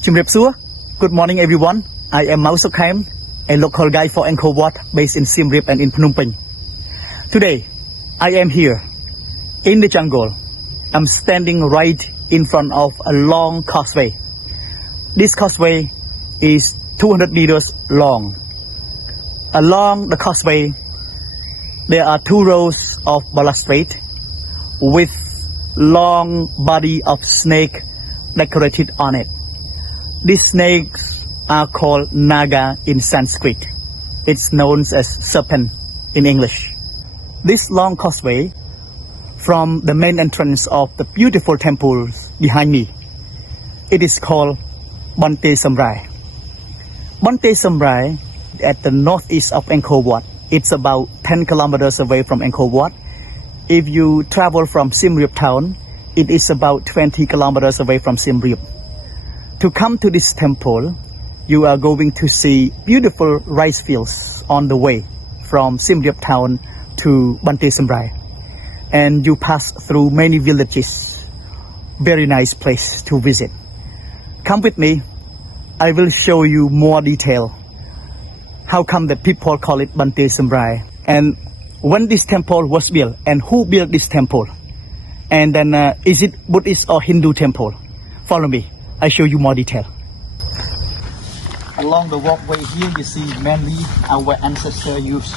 Chimrep Sur. Good morning, everyone. I am Mausokhaim, a local guide for Angkor Wat based in Siem Reap and in Phnom Penh. Today, I am here in the jungle. I'm standing right in front of a long causeway. This causeway is 200 meters long. Along the causeway, there are two rows of balustrade with long body of snake decorated on it. These snakes are called Naga in Sanskrit. It's known as serpent in English. This long causeway from the main entrance of the beautiful temples behind me, it is called Banteay Samre. Banteay Samre at the northeast of Angkor Wat. It's about 10 kilometers away from Angkor Wat. If you travel from Siem Reap town, it is about 20 kilometers away from Siem Reap. To come to this temple, you are going to see beautiful rice fields on the way from Siem Reap town to Banteay Samre. And you pass through many villages. Very nice place to visit. Come with me. I will show you more detail. How come the people call it Banteay Samre? And when this temple was built and who built this temple? And then is it Buddhist or Hindu temple? Follow me. I show you more detail. Along the walkway here, you see mainly our ancestors used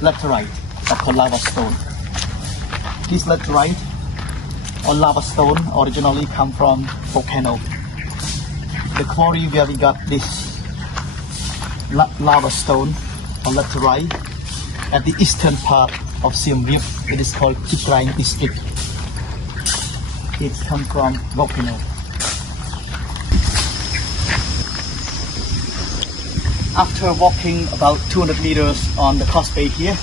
laterite or lava stone. This laterite or lava stone originally come from volcano. The quarry where we got this lava stone or laterite at the eastern part of Siem Reap. It is called Chitraing district. It comes from volcano. After walking about 200 meters on the causeway here,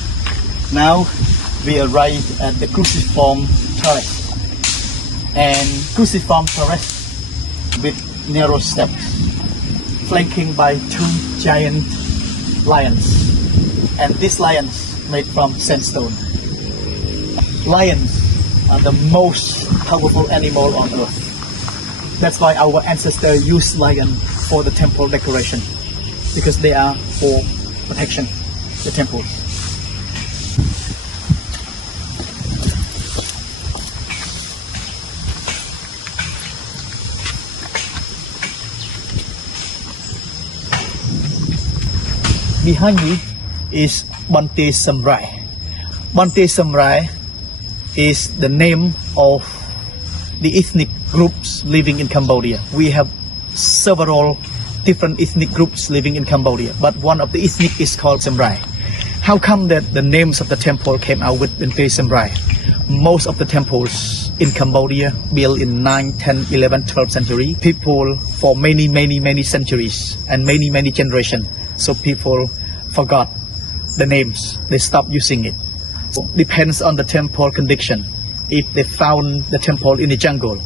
now we arrive at the cruciform terrace. And cruciform terrace with narrow steps, flanking by two giant lions. And these lions made from sandstone. Lions are the most powerful animal on earth. That's why our ancestors used lion for the temple decoration, because they are for protection, the temples. Behind me is Banteay Samre. Banteay Samre is the name of the ethnic groups living in Cambodia. We have several different ethnic groups living in Cambodia, but one of the ethnic is called Samre. How come that the names of the temple came out with Banteay Samre? Most of the temples in Cambodia built in 9, 10, 11, 12th century. People for many centuries and many generations. So people forgot the names. They stopped using it. So depends on the temple condition. If they found the temple in the jungle,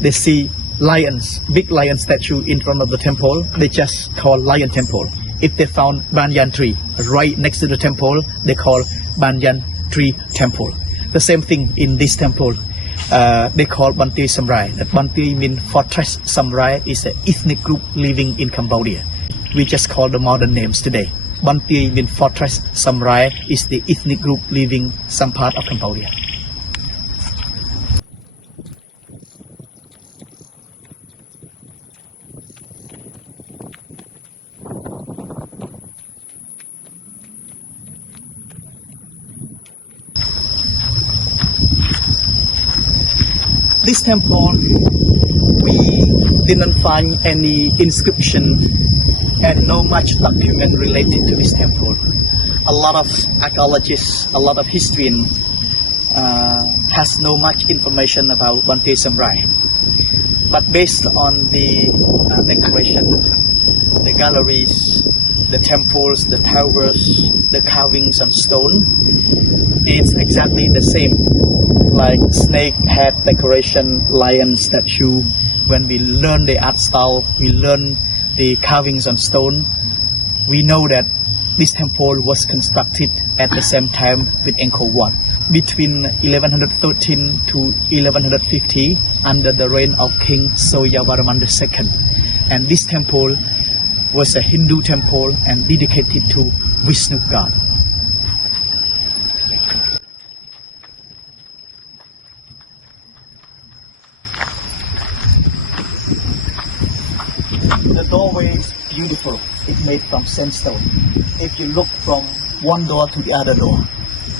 they see lions, big lion statue in front of the temple, they just call lion temple. If they found banyan tree right next to the temple, they call banyan tree temple. The same thing in this temple, they call Banteay Samre. That Banteay means fortress. Samre is an ethnic group living in Cambodia. We just call the modern names today. Banteay means fortress. Samre is the ethnic group living some part of Cambodia. This temple, we didn't find any inscription and no much document related to this temple. A lot of archaeologists, a lot of historians has no much information about Banteay Samre. But based on the decoration, the galleries, the temples, the towers, the carvings on stone, it's exactly the same. Like snake head decoration, lion statue. When we learn the art style, we learn the carvings on stone, we know that this temple was constructed at the same time with Angkor Wat. Between 1113 to 1150, under the reign of King Soyavaraman II, And this temple was a Hindu temple and dedicated to Vishnu God. The doorway is beautiful. It's made from sandstone. If you look from one door to the other door,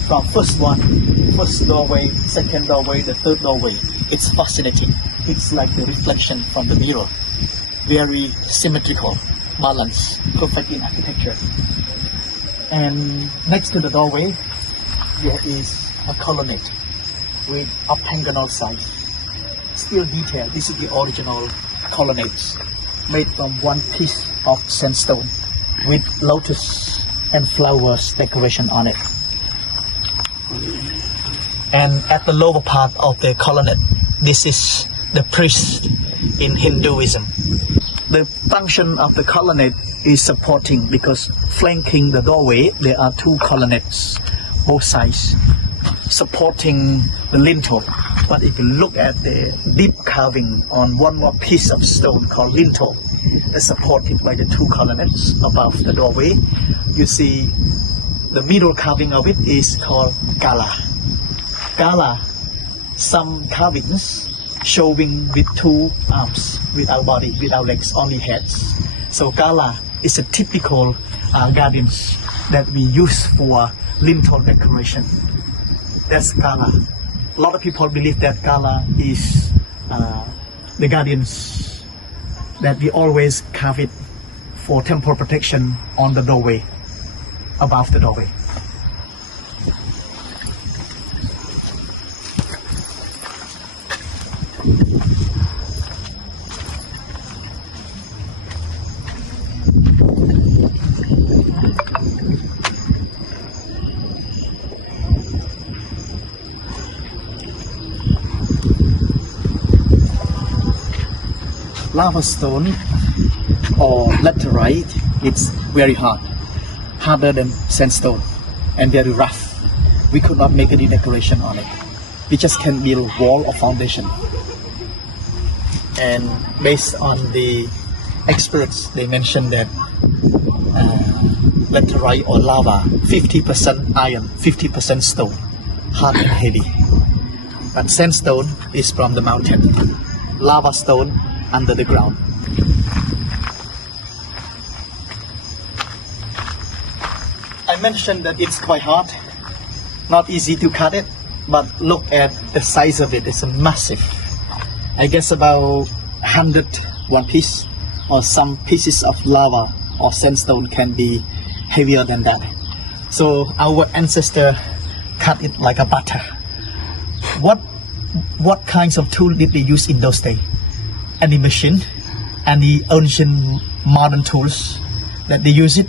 from first doorway, second doorway, the third doorway, it's fascinating. It's like the reflection from the mirror. Very symmetrical, balanced, perfect in architecture. And next to the doorway, there is a colonnade with octagonal size. Still detailed. This is the original colonnades, made from one piece of sandstone with lotus and flowers decoration on it. And at the lower part of the colonnade, this is the priest in Hinduism. The function of the colonnade is supporting, because flanking the doorway there are two colonnades, both sides, supporting the lintel. But if you look at the deep carving on one more piece of stone called lintel, is supported by the two colonnades above the doorway, you see the middle carving of it is called gala. Gala, some carvings showing with two arms, without body, without legs, only heads. So gala is a typical guardians that we use for lintel decoration. That's gala. A lot of people believe that gala is the guardians that we always carve it for temple protection on the doorway, above the doorway. Lava stone or laterite, it's very hard, harder than sandstone and very rough. We could not make any decoration on it. We just can build wall or foundation. And based on the experts, they mentioned that laterite or lava, 50% iron, 50% stone, hard and heavy. But sandstone is from the mountain, lava stone under the ground. I mentioned that it's quite hard, not easy to cut it, but look at the size of it. It's a massive. I guess about 100 one piece, or some pieces of lava or sandstone can be heavier than that. So our ancestor cut it like a butter. What kinds of tool did they use in those days? Any machine, any ancient modern tools that they use it?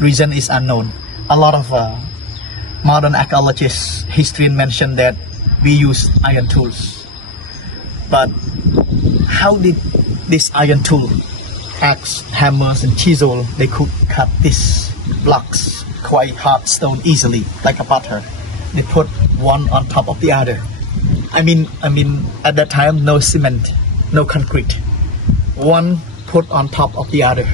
Reason is unknown. A lot of modern archaeologists, historians mention that we use iron tools. But how did this iron tool, axe, hammers and chisel, they could cut these blocks, quite hard stone easily, like a butter? They put one on top of the other. I mean at that time no cement, no concrete. One put on top of the other.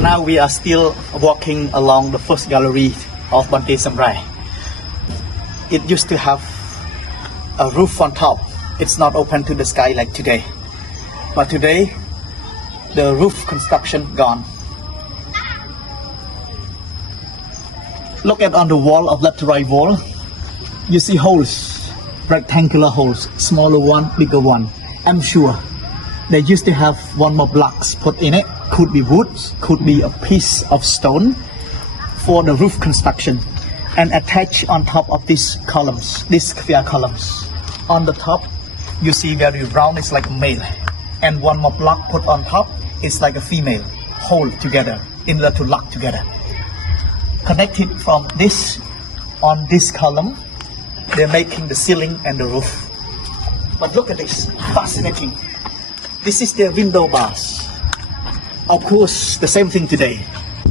Now we are still walking along the first gallery of Banteay Samre. It used to have a roof on top. It's not open to the sky like today. But today, the roof construction gone. Look at on the wall of laterite wall. You see holes, rectangular holes, smaller one, bigger one. I'm sure they used to have one more blocks put in it. Could be wood, could be a piece of stone for the roof construction, and attach on top of these columns, these square columns. On the top, you see very round, it's like a male, and one more block put on top, it's like a female, hold together in order to lock together. Connected from this on this column, they're making the ceiling and the roof. But look at this, fascinating. This is their window bars. Of course, the same thing today.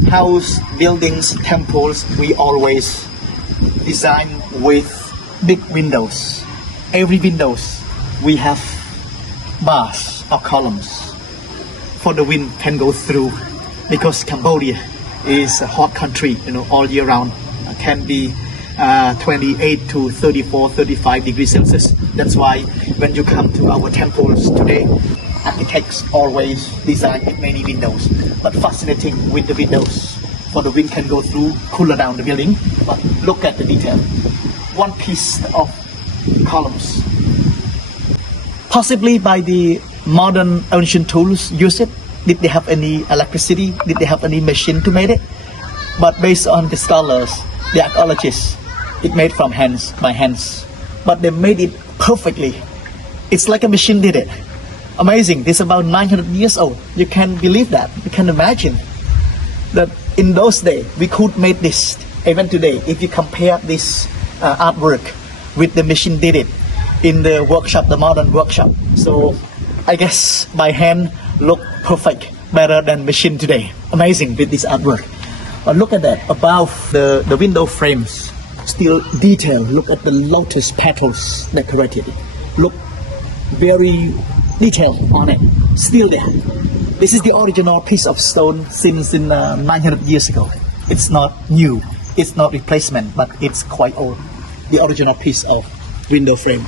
House, buildings, temples, we always designed with big windows. Every windows we have bars or columns for the wind can go through, because Cambodia is a hot country, all year round. Can be 28 to 34, 35 degrees Celsius. That's why when you come to our temples today, architects always design with many windows. But fascinating with the windows, for the wind can go through, cooler down the building. But look at the detail. One piece of columns. Possibly by the modern ancient tools use it. Did they have any electricity? Did they have any machine to make it? But based on the scholars, the archaeologists, it made from hands, by hands. But they made it perfectly. It's like a machine did it. Amazing. This is about 900 years old. You can believe that. You can imagine that in those days we could make this. Even today, if you compare this artwork with the machine did it in the workshop, the modern workshop. So I guess by hand look perfect, better than machine today. Amazing with this artwork. But look at that, above the window frames, still detail. Look at the lotus petals decorated. Look, very detailed on it, still there. This is the original piece of stone since 900 years ago. It's not new, it's not replacement, but it's quite old. The original piece of window frame.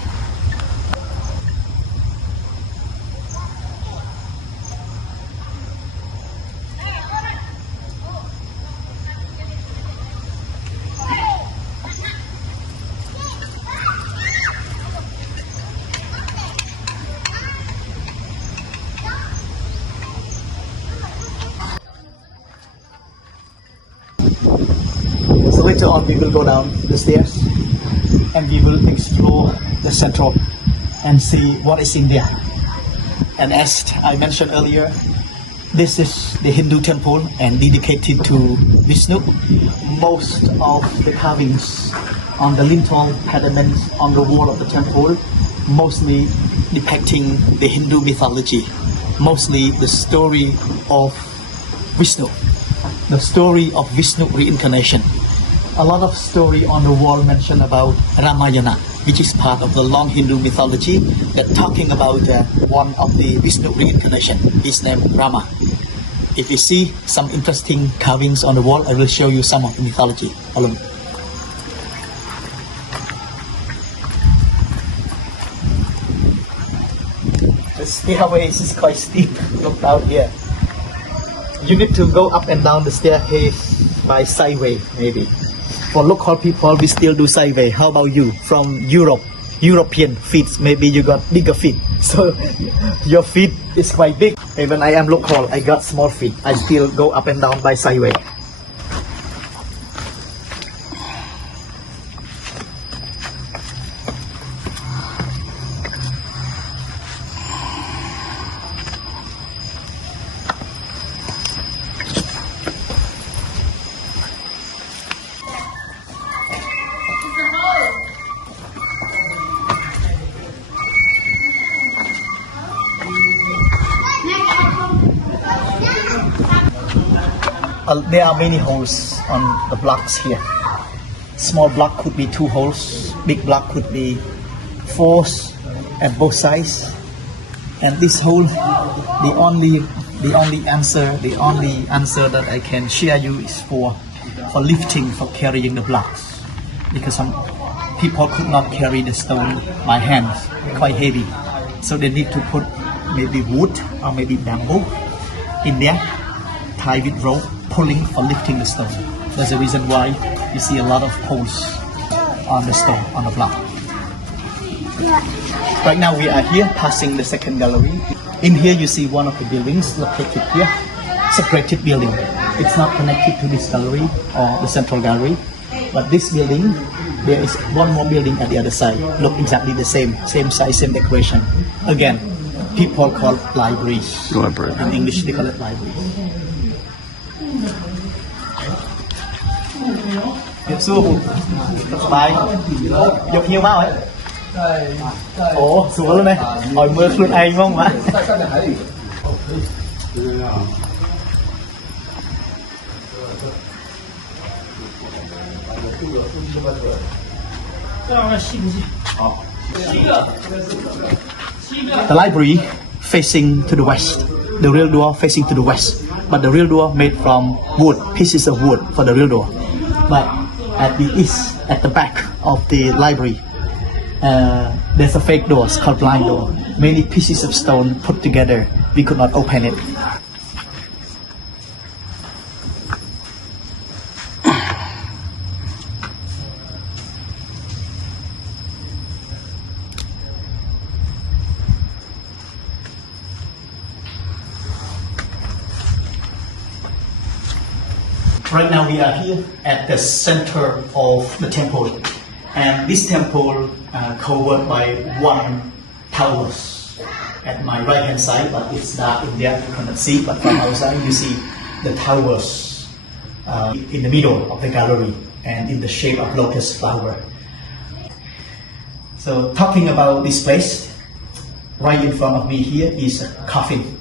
So later on we will go down the stairs and we will explore the central and see what is in there. And as I mentioned earlier, this is the Hindu temple and dedicated to Vishnu. Most of the carvings on the lintel, pediments, on the wall of the temple, mostly depicting the Hindu mythology, mostly the story of Vishnu, the story of Vishnu reincarnation. A lot of story on the wall mention about Ramayana, which is part of the long Hindu mythology that talking about one of the Vishnu reincarnation, his name Rama. If you see some interesting carvings on the wall, I will show you some of the mythology alone. The stairways is quite steep. Look down here. You need to go up and down the staircase by sideway, maybe. For local people, we still do sideway. How about you? From Europe, European feet, maybe you got bigger feet. So your feet is quite big. Even I am local, I got small feet. I still go up and down by sideway. There are many holes on the blocks here. Small block could be 2 holes, big block could be 4 at both sides. And this hole, the only answer that I can share you is for lifting, for carrying the blocks, because some people could not carry the stone by hands, quite heavy. So they need to put maybe wood or maybe bamboo in there, tie with rope, pulling for lifting the stone. That's the reason why you see a lot of poles on the stone, on the block. Right now we are here passing the second gallery. In here you see one of the buildings located here, separated building. It's not connected to this gallery or the central gallery, but this building, there is one more building at the other side. Look exactly the same size, same decoration. Again, people call it libraries. Library. In English they call it libraries. เดี๋ยวสู้สบายยกนิ้วมากไหมโอ้สูงแล้วไหมอ่อยมือคลุนไอ้ง่วงวะ เ The library facing to the west, the real door facing to the west, but the real door made from wood, pieces of wood for the real door. But at the east, at the back of the library, there's a fake door, it's called blind door. Many pieces of stone put together, we could not open it. Right now we are here at the center of the temple, and this temple covered by one towers at my right hand side, but it's dark in there, you cannot see, but from outside you see the towers in the middle of the gallery and in the shape of lotus flower. So talking about this place, right in front of me here is a coffin.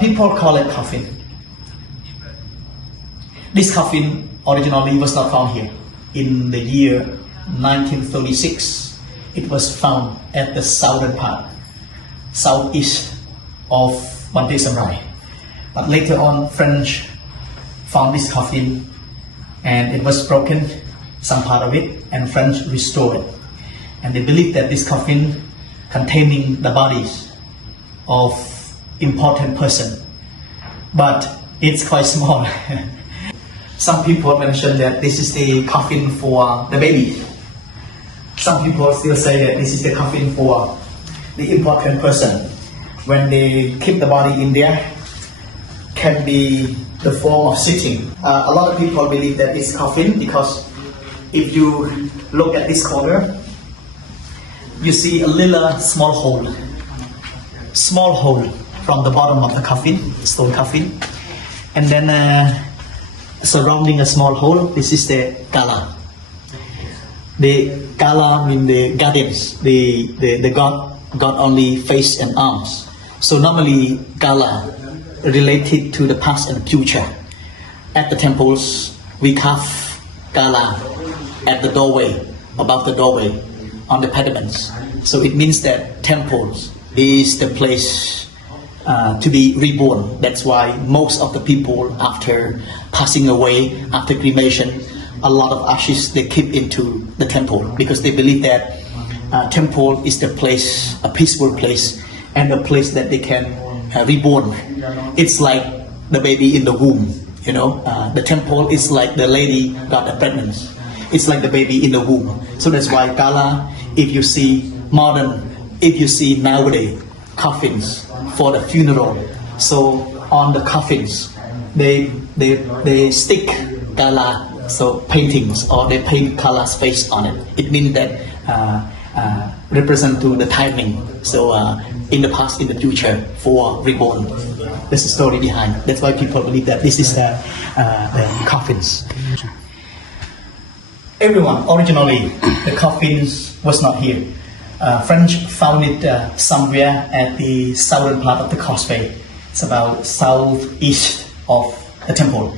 People call it coffin. This coffin originally was not found here. In the year 1936, it was found at the southern part, southeast of Banteay Samre. But later on, French found this coffin and it was broken, some part of it, and French restored it. And they believe that this coffin containing the bodies of important person, but it's quite small. Some people mention that this is the coffin for the baby. Some people still say that this is the coffin for the important person. When they keep the body in there, can be the form of sitting. A lot of people believe that it's coffin because if you look at this corner, you see a little small hole from the bottom of the coffin, stone coffin, and then surrounding a small hole, this is the gala. The gala means the gardens, the god only face and arms. So normally gala related to the past and future. At the temples, we carve gala at the doorway, above the doorway, on the pediments. So it means that temples is the place to be reborn. That's why most of the people after passing away, after cremation, a lot of ashes they keep into the temple because they believe that temple is the place, a peaceful place, and a place that they can reborn. It's like the baby in the womb, you know. The temple is like the lady got a pregnancy. It's like the baby in the womb. So that's why gala, if you see nowadays coffins for the funeral, so on the coffins they stick gala, so paintings, or they paint Kala's face on it. It means that represent to the timing, so in the past, in the future, for reborn. That's the story behind. That's why people believe that this is the coffins. Everyone, originally, the coffins was not here. French found it somewhere at the southern part of the causeway. It's about southeast of the temple.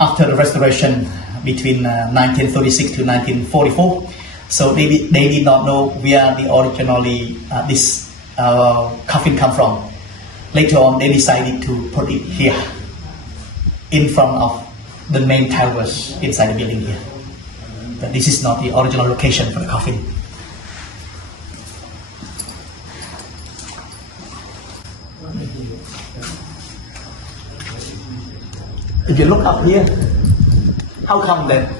After the restoration between 1936 to 1944, so they did not know where the originally this coffin come from. Later on, they decided to put it here, in front of the main towers inside the building here. But this is not the original location for the coffin. If you look up here, how come that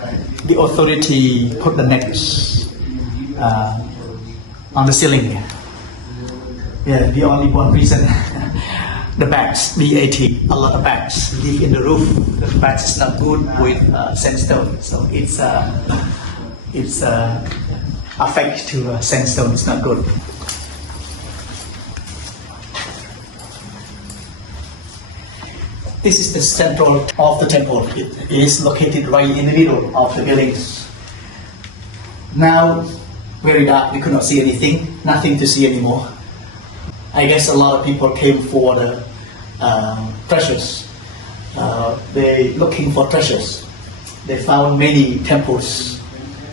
the authority put the necklace on the ceiling? Yeah, the only one reason. The bats, BAT, a lot of bats live in the roof. The bats is not good with sandstone, so it's affect to sandstone. It's not good. This is the central of the temple. It is located right in the middle of the buildings. Now, very dark, we could not see anything, nothing to see anymore. I guess a lot of people came for the treasures. They looking for treasures. they found many temples,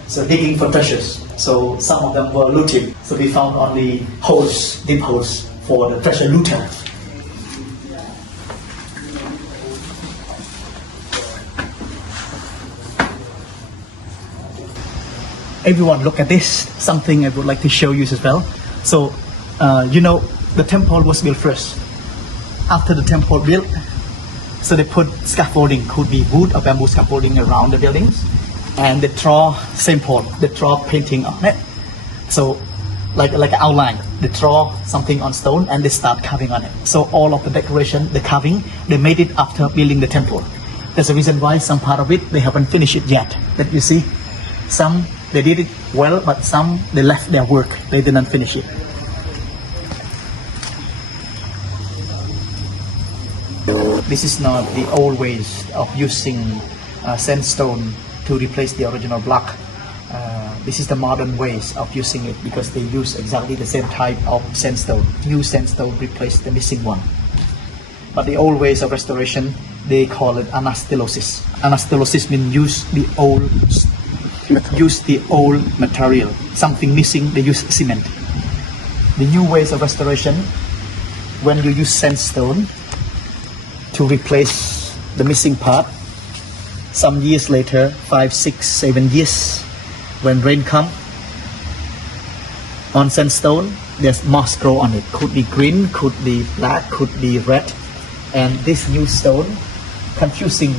so digging for treasures. So some of them were looted. So we found only holes, deep holes for the treasure looter. Everyone, look at this. Something I would like to show you as well. So, the temple was built first. After the temple built, so they put scaffolding, could be wood or bamboo scaffolding around the buildings, and they draw they draw painting on it. So, like an outline, they draw something on stone and they start carving on it. So all of the decoration, the carving, they made it after building the temple. There's a reason why some part of it they haven't finished it yet. That you see, some they did it well, but some they left their work. They didn't finish it. This is not the old ways of using sandstone to replace the original block. This is the modern ways of using it because they use exactly the same type of sandstone. New sandstone replaced the missing one. But the old ways of restoration, they call it anastylosis. Anastylosis means use the old material. Something missing, they use cement. The new ways of restoration, when you use sandstone to replace the missing part, some years later, 5, 6, 7 years, when rain comes, on sandstone, there's moss grow on it. Could be green, could be black, could be red. And this new stone, confusing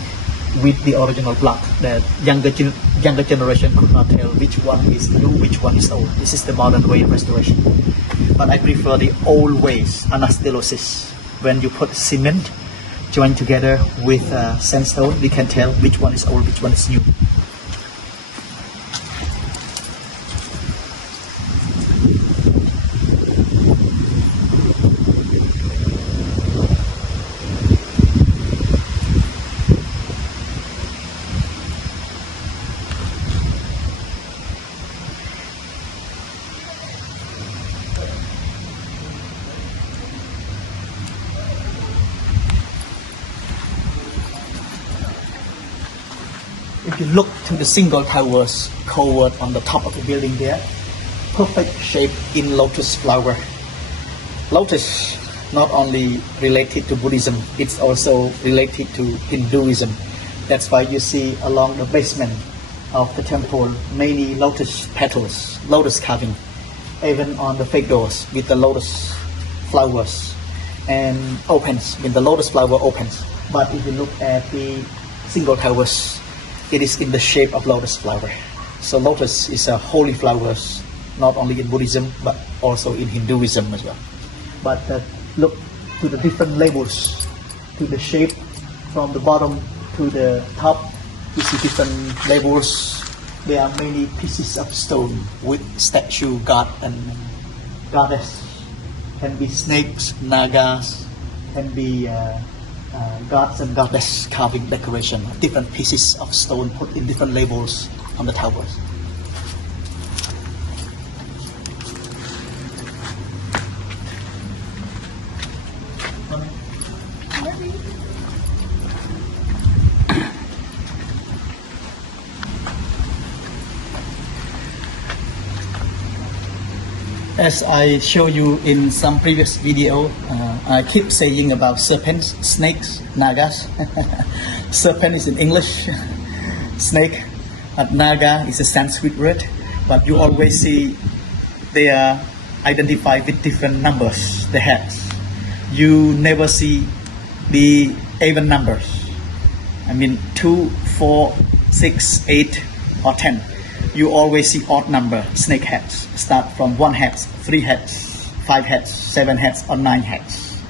with the original block, that younger generation could not tell which one is new, which one is old. This is the modern way of restoration. But I prefer the old ways, anastylosis. When you put cement joined together with sandstone, we can tell which one is old, which one is new. If you look to the single towers covered on the top of the building there, perfect shape in lotus flower. Lotus not only related to Buddhism, it's also related to Hinduism. That's why you see along the basement of the temple many lotus petals, lotus carving, even on the fake doors with the lotus flowers and opens, when the lotus flower opens. But if you look at the single towers, it is in the shape of lotus flower. So lotus is a holy flower, not only in Buddhism but also in Hinduism as well. But look to the different levels, to the shape from the bottom to the top. You see different levels. There are many pieces of stone with statue, god and goddess. Can be snakes, nagas, can be gods and goddess carving decoration, different pieces of stone put in different labels on the towers. As I show you in some previous video, I keep saying about serpents, snakes, nagas. Serpent is in English, snake, and naga is a Sanskrit word, but you always see they are identified with different numbers, the heads. You never see the even numbers. I mean 2, 4, 6, 8 or 10. You always see odd number snake heads. Start from 1 head, 3 heads, 5 heads, 7 heads, or 9 heads.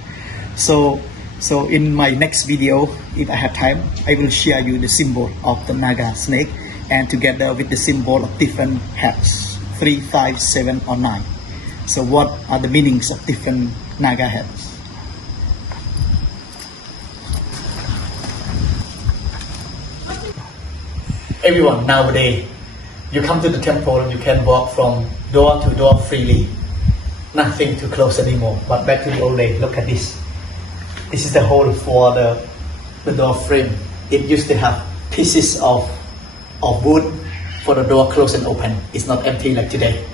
So in my next video, if I have time, I will share you the symbol of the naga snake, and together with the symbol of different heads, 3, 5, 7, or 9. So what are the meanings of different naga heads? Everyone nowadays, you come to the temple, you can walk from door to door freely. Nothing to close anymore. But back to the old days, look at this. This is the hole for the door frame. It used to have pieces of of wood for the door close and open. It's not empty like today.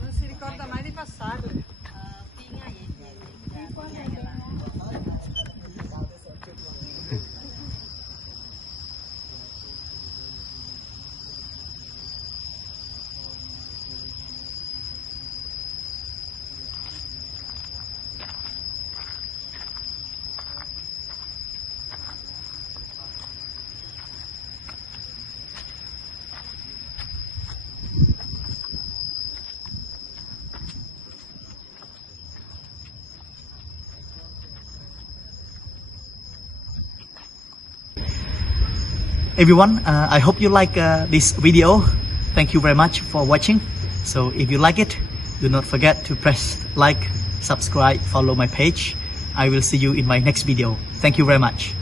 Non si ricorda mai di passarle. Everyone, I hope you like this video. Thank you very much for watching. So if you like it, do not forget to press like, subscribe, follow my page. I will see you in my next video. Thank you very much.